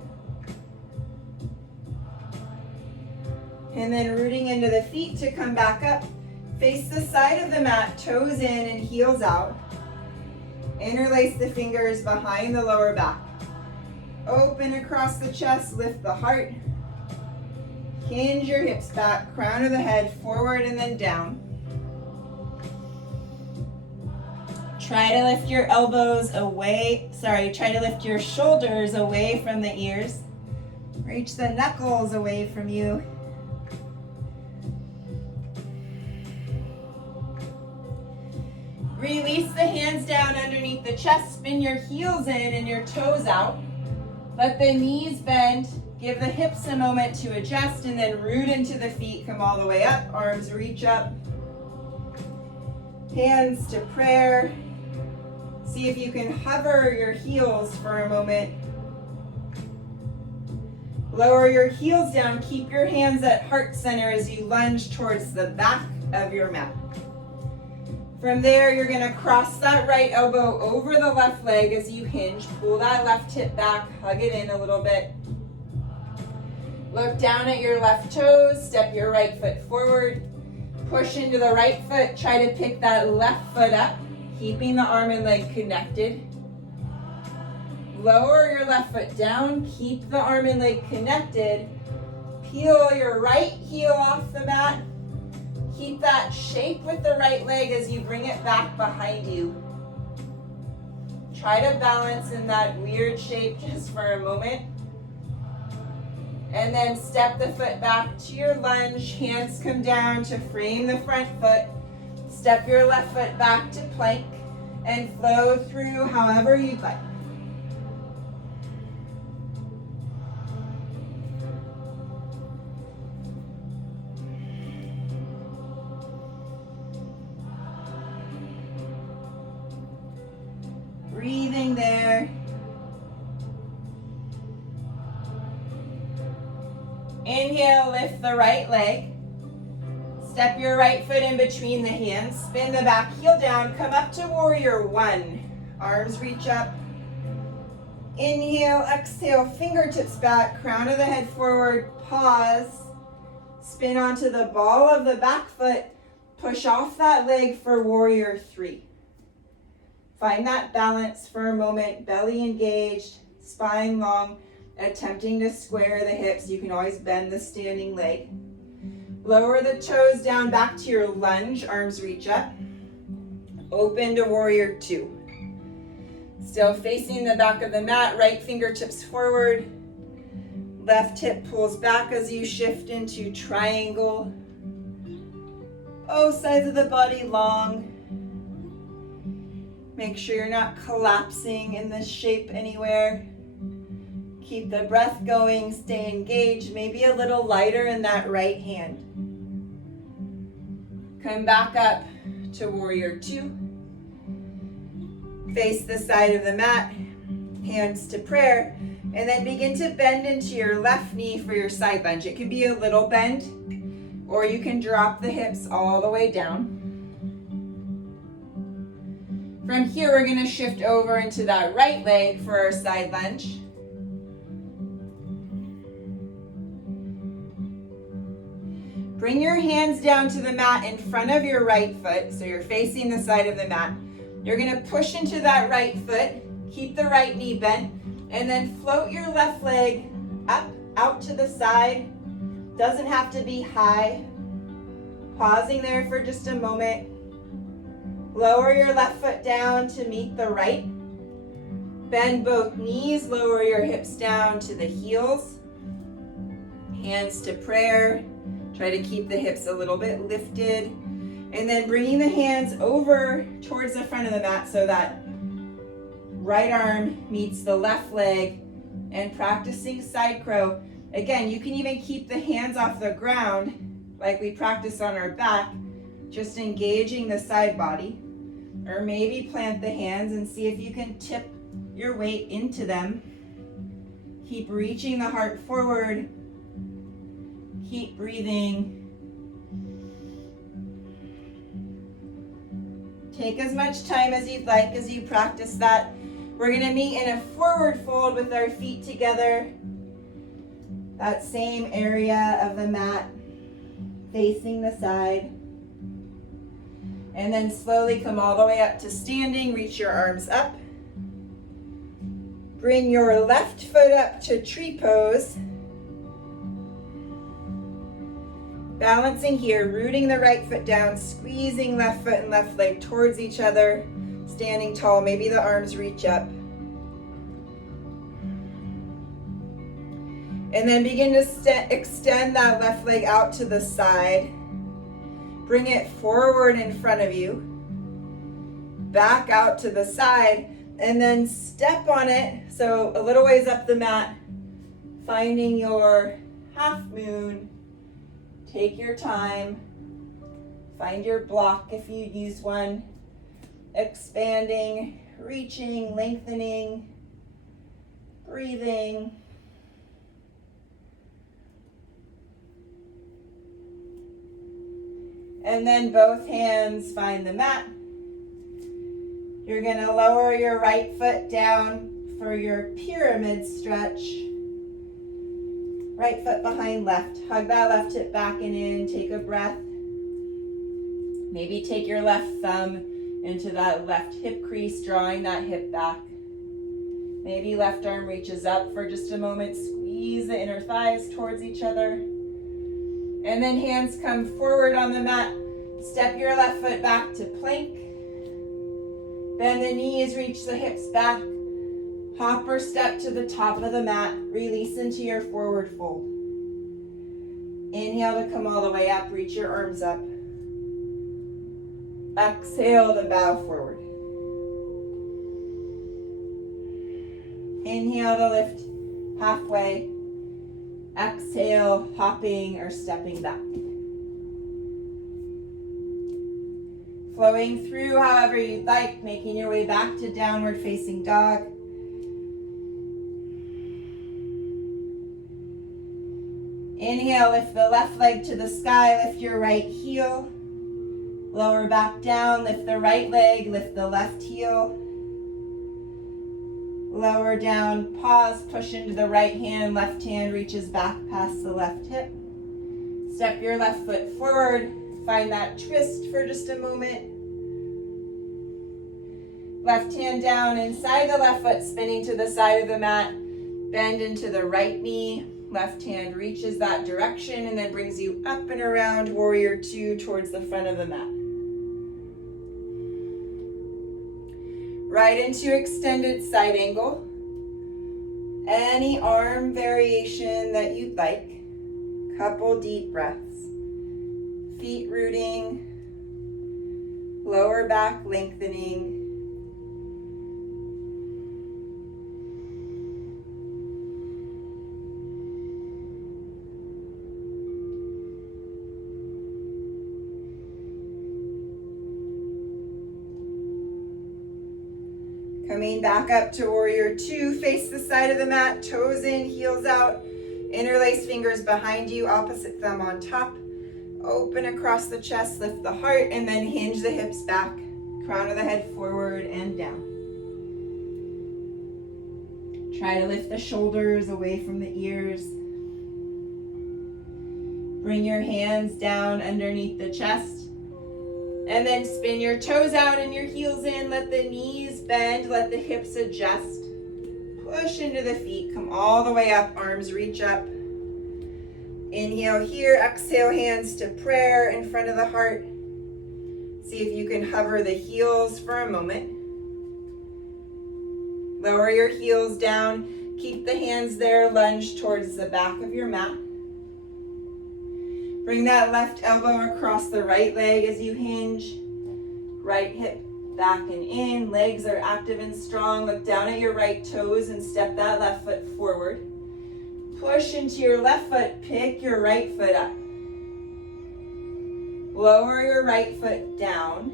And then rooting into the feet to come back up. Face the side of the mat, toes in and heels out. Interlace the fingers behind the lower back. Open across the chest, lift the heart. Hinge your hips back, crown of the head forward and then down. Try to lift your elbows away, try to lift your shoulders away from the ears. Reach the knuckles away from you. Release the hands down underneath the chest, spin your heels in and your toes out. Let the knees bend, give the hips a moment to adjust and then root into the feet, come all the way up, arms reach up. Hands to prayer. See if you can hover your heels for a moment. Lower your heels down, keep your hands at heart center as you lunge towards the back of your mat. From there, you're gonna cross that right elbow over the left leg as you hinge. Pull that left hip back, hug it in a little bit. Look down at your left toes, step your right foot forward. Push into the right foot, try to pick that left foot up, keeping the arm and leg connected. Lower your left foot down, keep the arm and leg connected. Peel your right heel off the mat. Keep that shape with the right leg as you bring it back behind you. Try to balance in that weird shape just for a moment. And then step the foot back to your lunge. Hands come down to frame the front foot. Step your left foot back to plank and flow through however you'd like. Breathing there. Inhale, lift the right leg. Step your right foot in between the hands. Spin the back heel down. Come up to warrior one. Arms reach up. Inhale, exhale, fingertips back, crown of the head forward. Pause. Spin onto the ball of the back foot. Push off that leg for warrior three. Find that balance for a moment, belly engaged, spine long, attempting to square the hips. You can always bend the standing leg. Lower the toes down back to your lunge, arms reach up. Open to warrior two. Still facing the back of the mat, right fingertips forward. Left hip pulls back as you shift into triangle. Both sides of the body long. Make sure you're not collapsing in this shape anywhere. Keep the breath going, stay engaged, maybe a little lighter in that right hand. Come back up to warrior two. Face the side of the mat, hands to prayer, and then begin to bend into your left knee for your side lunge. It could be a little bend, or you can drop the hips all the way down. From here, we're going to shift over into that right leg for our side lunge. Bring your hands down to the mat in front of your right foot, so you're facing the side of the mat. You're going to push into that right foot, keep the right knee bent, and then float your left leg up, out to the side. Doesn't have to be high. Pausing there for just a moment. Lower your left foot down to meet the right. Bend both knees, lower your hips down to the heels. Hands to prayer. Try to keep the hips a little bit lifted. And then bringing the hands over towards the front of the mat so that right arm meets the left leg, and practicing side crow. Again, you can even keep the hands off the ground like we practice on our back, just engaging the side body. Or maybe plant the hands and see if you can tip your weight into them. Keep reaching the heart forward. Keep breathing. Take as much time as you'd like as you practice that. We're going to meet in a forward fold with our feet together. That same area of the mat facing the side. And then slowly come all the way up to standing. Reach your arms up. Bring your left foot up to tree pose. Balancing here, rooting the right foot down, squeezing left foot and left leg towards each other, standing tall. Maybe the arms reach up. And then begin to extend that left leg out to the side. Bring it forward in front of you. Back out to the side. And then step on it. So a little ways up the mat. Finding your half moon. Take your time. Find your block if you use one. Expanding, reaching, lengthening, breathing. And then both hands find the mat. You're going to lower your right foot down for your pyramid stretch. Right foot behind left. Hug that left hip back and in. Take a breath. Maybe take your left thumb into that left hip crease, drawing that hip back. Maybe left arm reaches up for just a moment. Squeeze the inner thighs towards each other. And then hands come forward on the mat. Step your left foot back to plank. Bend the knees, reach the hips back. Hop or step to the top of the mat. Release into your forward fold. Inhale to come all the way up. Reach your arms up. Exhale to bow forward. Inhale to lift halfway. Exhale, hopping or stepping back. Flowing through however you'd like, making your way back to downward facing dog. Inhale, lift the left leg to the sky, lift your right heel. Lower back down, lift the right leg, lift the left heel. Lower down, pause, push into the right hand, left hand reaches back past the left hip. Step your left foot forward, find that twist for just a moment. Left hand down inside the left foot, spinning to the side of the mat. Bend into the right knee. Left hand reaches that direction and then brings you up and around warrior two towards the front of the mat. Right into extended side angle. Any arm variation that you'd like. Couple deep breaths. Feet rooting. Lower back lengthening. Coming back up to warrior two, face the side of the mat, toes in, heels out, interlace fingers behind you, opposite thumb on top. Open across the chest, lift the heart, and then hinge the hips back, crown of the head forward and down. Try to lift the shoulders away from the ears. Bring your hands down underneath the chest. And then spin your toes out and your heels in. Let the knees bend. Let the hips adjust. Push into the feet. Come all the way up. Arms reach up. Inhale here. Exhale, hands to prayer in front of the heart. See if you can hover the heels for a moment. Lower your heels down. Keep the hands there. Lunge towards the back of your mat. Bring that left elbow across the right leg as you hinge. Right hip back and in. Legs are active and strong. Look down at your right toes and step that left foot forward. Push into your left foot. Pick your right foot up. Lower your right foot down.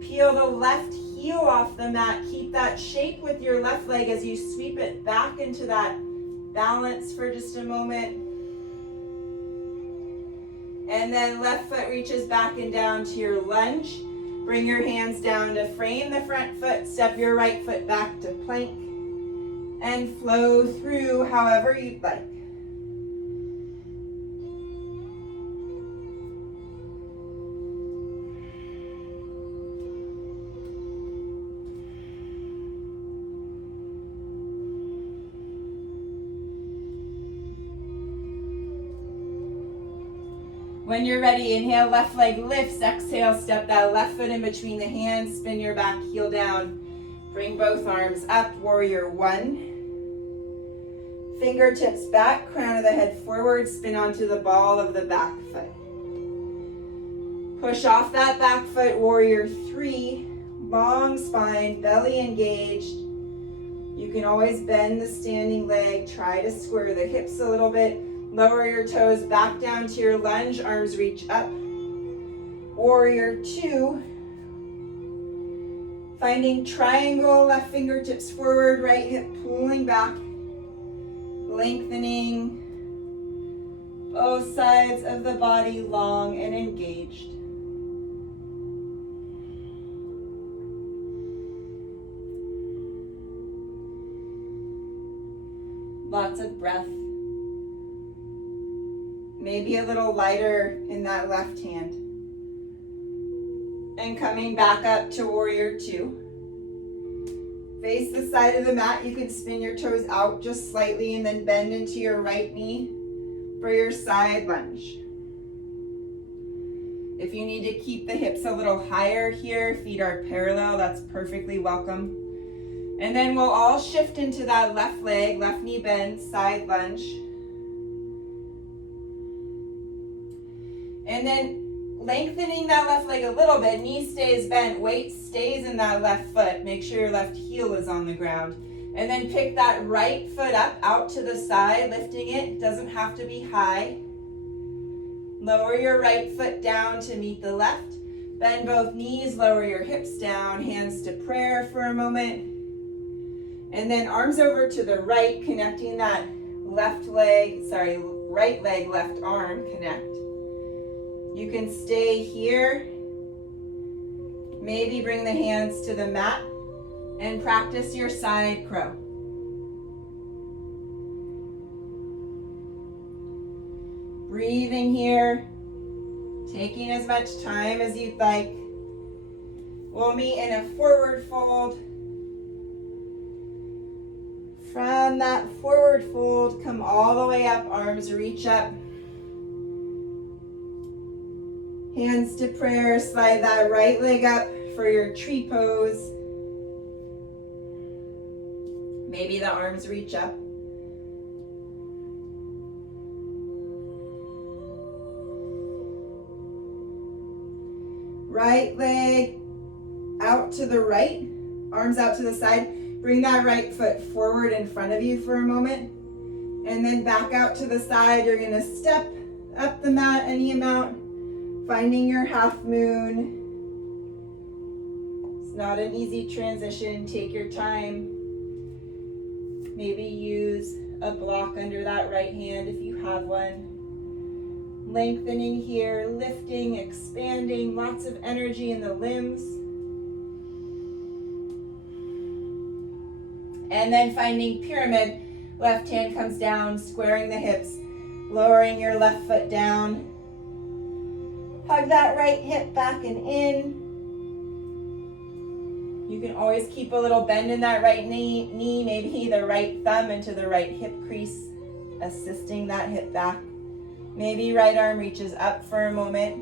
Peel the left heel off the mat. Keep that shape with your left leg as you sweep it back into that balance for just a moment. And then left foot reaches back and down to your lunge. Bring your hands down to frame the front foot. Step your right foot back to plank. And flow through however you'd like. When you're ready, inhale, left leg lifts. Exhale, step that left foot in between the hands. Spin your back heel down. Bring both arms up, warrior one. Fingertips back, crown of the head forward. Spin onto the ball of the back foot. Push off that back foot, warrior three. Long spine, belly engaged. You can always bend the standing leg. Try to square the hips a little bit. Lower your toes back down to your lunge, arms reach up. Warrior two. Finding triangle, left fingertips forward, right hip pulling back. Lengthening. Both sides of the body long and engaged. Lots of breath. Maybe a little lighter in that left hand. And coming back up to warrior two. Face the side of the mat. You can spin your toes out just slightly and then bend into your right knee for your side lunge. If you need to keep the hips a little higher here, feet are parallel, that's perfectly welcome. And then we'll all shift into that left leg, left knee bend, side lunge. And then lengthening that left leg a little bit, knee stays bent, weight stays in that left foot. Make sure your left heel is on the ground. And then pick that right foot up, out to the side, lifting it. Doesn't have to be high. Lower your right foot down to meet the left. Bend both knees, lower your hips down, hands to prayer for a moment. And then arms over to the right, connecting that right leg, left arm, connect. You can stay here. Maybe bring the hands to the mat and practice your side crow. Breathing here, taking as much time as you'd like. We'll meet in a forward fold. From that forward fold, come all the way up, arms reach up. Hands to prayer, slide that right leg up for your tree pose. Maybe the arms reach up. Right leg out to the right, arms out to the side. Bring that right foot forward in front of you for a moment. And then back out to the side. You're gonna step up the mat any amount, finding your half moon. It's not an easy transition, take your time. Maybe use a block under that right hand if you have one. Lengthening here, lifting, expanding, lots of energy in the limbs. And then finding pyramid, left hand comes down, squaring the hips, lowering your left foot down. Hug that right hip back and in. You can always keep a little bend in that right knee, maybe the right thumb into the right hip crease, assisting that hip back. Maybe right arm reaches up for a moment.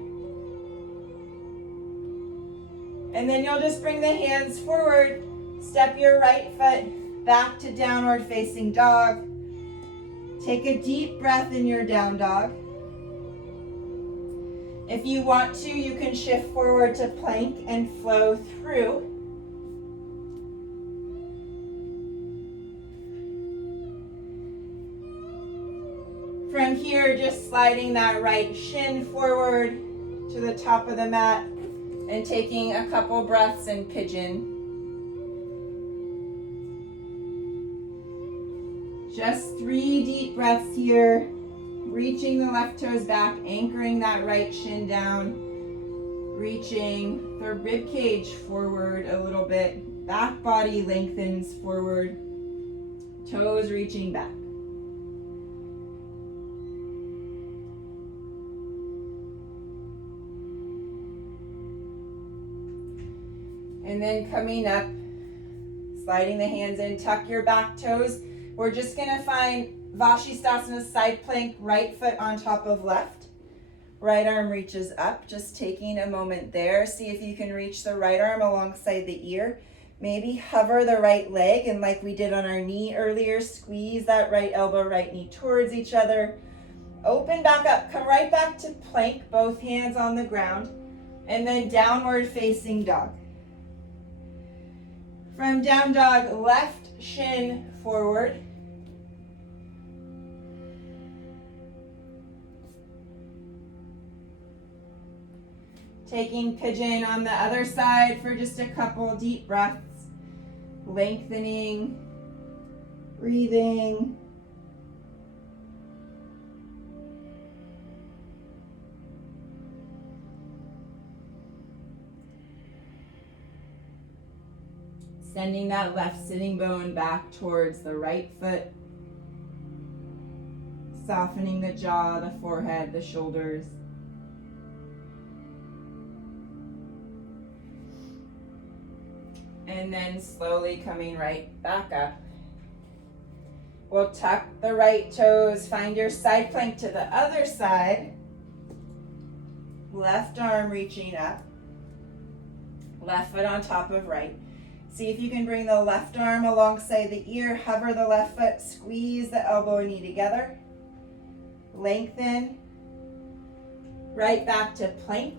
And then you'll just bring the hands forward, step your right foot back to downward facing dog. Take a deep breath in your down dog. If you want to, you can shift forward to plank and flow through. From here, just sliding that right shin forward to the top of the mat and taking a couple breaths in pigeon. Just 3 deep breaths here, reaching the left toes back, anchoring that right shin down, reaching the rib cage forward a little bit, back body lengthens forward, toes reaching back. And then coming up, sliding the hands in, tuck your back toes. We're just gonna find Vashisthasana side plank, right foot on top of left. Right arm reaches up, just taking a moment there. See if you can reach the right arm alongside the ear. Maybe hover the right leg, and like we did on our knee earlier, squeeze that right elbow, right knee towards each other. Open back up, come right back to plank, both hands on the ground, and then downward facing dog. From down dog, left shin forward. Taking pigeon on the other side for just a couple deep breaths. Lengthening, breathing. Sending that left sitting bone back towards the right foot. Softening the jaw, the forehead, the shoulders. And then slowly coming right back up. We'll tuck the right toes, find your side plank to the other side. Left arm reaching up. Left foot on top of right. See if you can bring the left arm alongside the ear. Hover the left foot. Squeeze the elbow and knee together. Lengthen. Right back to plank.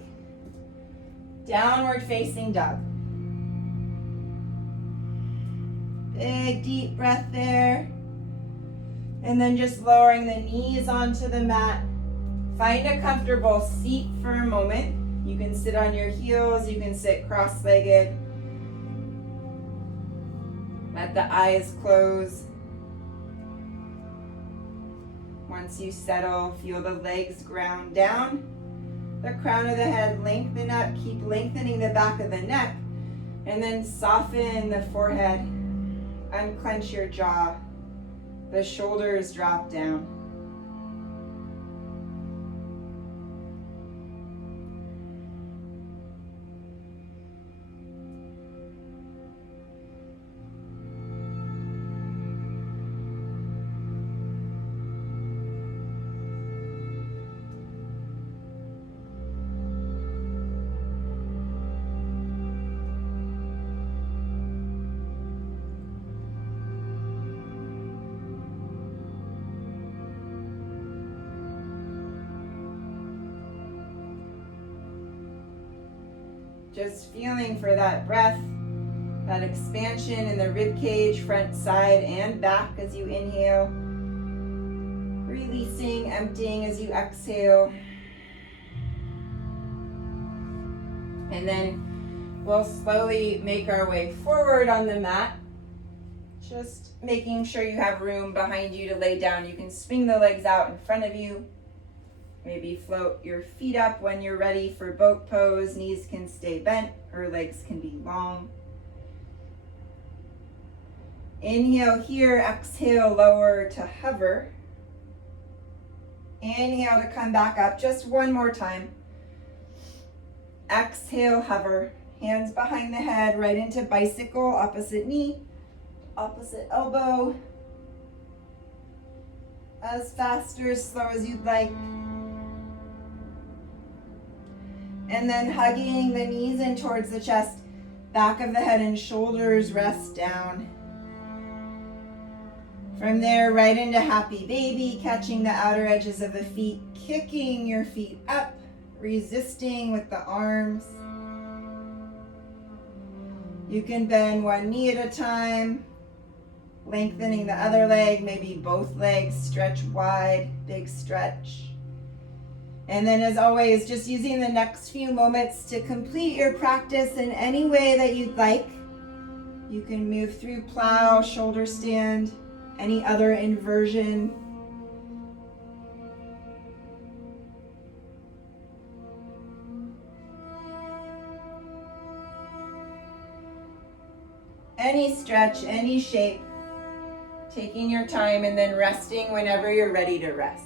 Downward facing dog. Big deep breath there. And then just lowering the knees onto the mat. Find a comfortable seat for a moment. You can sit on your heels, you can sit cross-legged. Let the eyes close. Once you settle, feel the legs ground down. The crown of the head lengthen up. Keep lengthening the back of the neck. And then soften the forehead. Unclench your jaw. The shoulders drop down. Just feeling for that breath, that expansion in the rib cage, front, side, and back as you inhale. Releasing, emptying as you exhale. And then we'll slowly make our way forward on the mat. Just making sure you have room behind you to lay down. You can swing the legs out in front of you. Maybe float your feet up when you're ready for boat pose. Knees can stay bent or legs can be long. Inhale here, exhale, lower to hover. Inhale to come back up, just one more time. Exhale, hover. Hands behind the head, right into bicycle, opposite knee, opposite elbow. As fast or as slow as you'd like. And then hugging the knees in towards the chest, back of the head and shoulders rest down. From there, right into happy baby, catching the outer edges of the feet, kicking your feet up, resisting with the arms. You can bend one knee at a time, lengthening the other leg, maybe both legs, stretch wide, big stretch. And then as always, just using the next few moments to complete your practice in any way that you'd like. You can move through plow, shoulder stand, any other inversion. Any stretch, any shape, taking your time and then resting whenever you're ready to rest.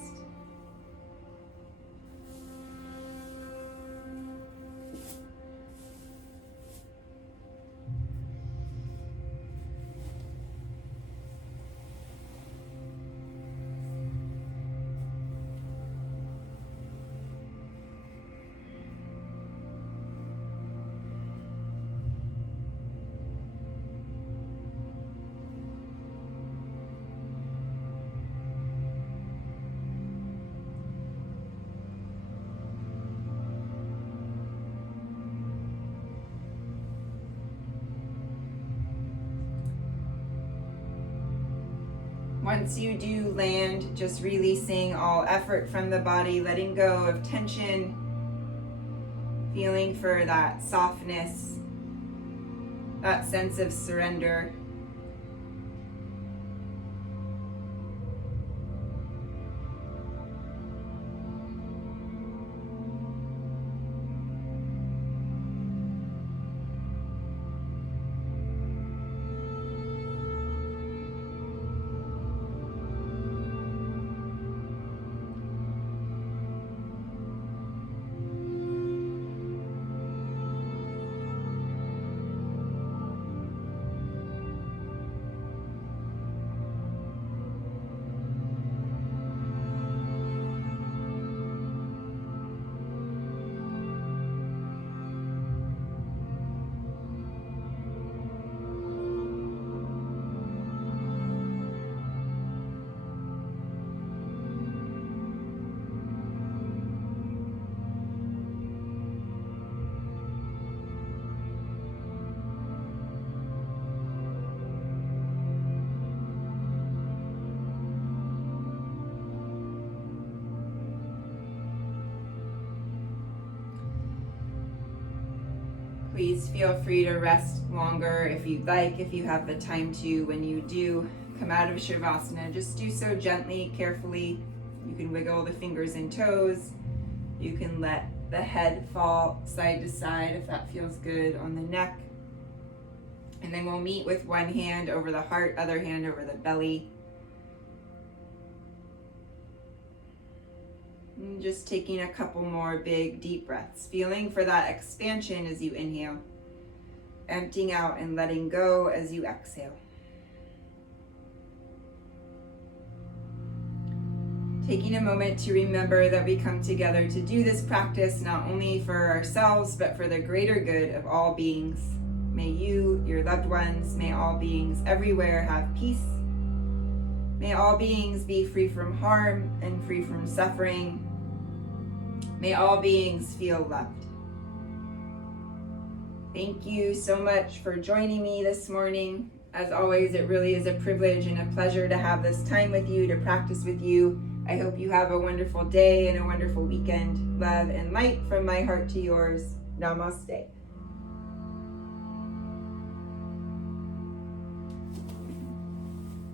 Once you do land, just releasing all effort from the body, letting go of tension, feeling for that softness, that sense of surrender. Please feel free to rest longer if you'd like, if you have the time to. When you do come out of Shavasana, just do so gently, carefully. You can wiggle the fingers and toes. You can let the head fall side to side if that feels good on the neck. And then we'll meet with one hand over the heart, other hand over the belly. And just taking a couple more big deep breaths, feeling for that expansion as you inhale, emptying out and letting go as you exhale. Taking a moment to remember that we come together to do this practice not only for ourselves, but for the greater good of all beings. May you, your loved ones, may all beings everywhere have peace. May all beings be free from harm and free from suffering. May all beings feel loved. Thank you so much for joining me this morning. As always, it really is a privilege and a pleasure to have this time with you, to practice with you. I hope you have a wonderful day and a wonderful weekend. Love and light from my heart to yours. Namaste.